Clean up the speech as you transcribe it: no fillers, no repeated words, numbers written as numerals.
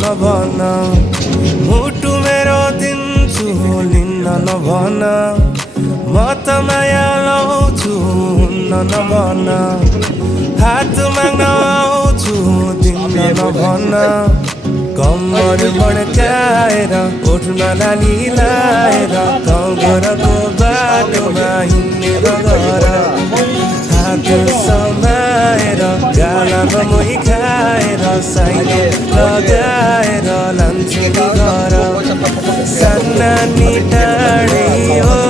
नभन मुटु मेरो दिन्छु लिन्न नभन म त माया लाउँछु हुन्न नभन हात माग्न आउँछु दिन्न नभन कम्मर मड्काएर ओठमा लाली लाएर गाउँघरको बाटोमा हिँड्ने गर हात समाएर गालामा मोही खाएर साइले लगाएर लान्छु घर सान्नानी टाढै हो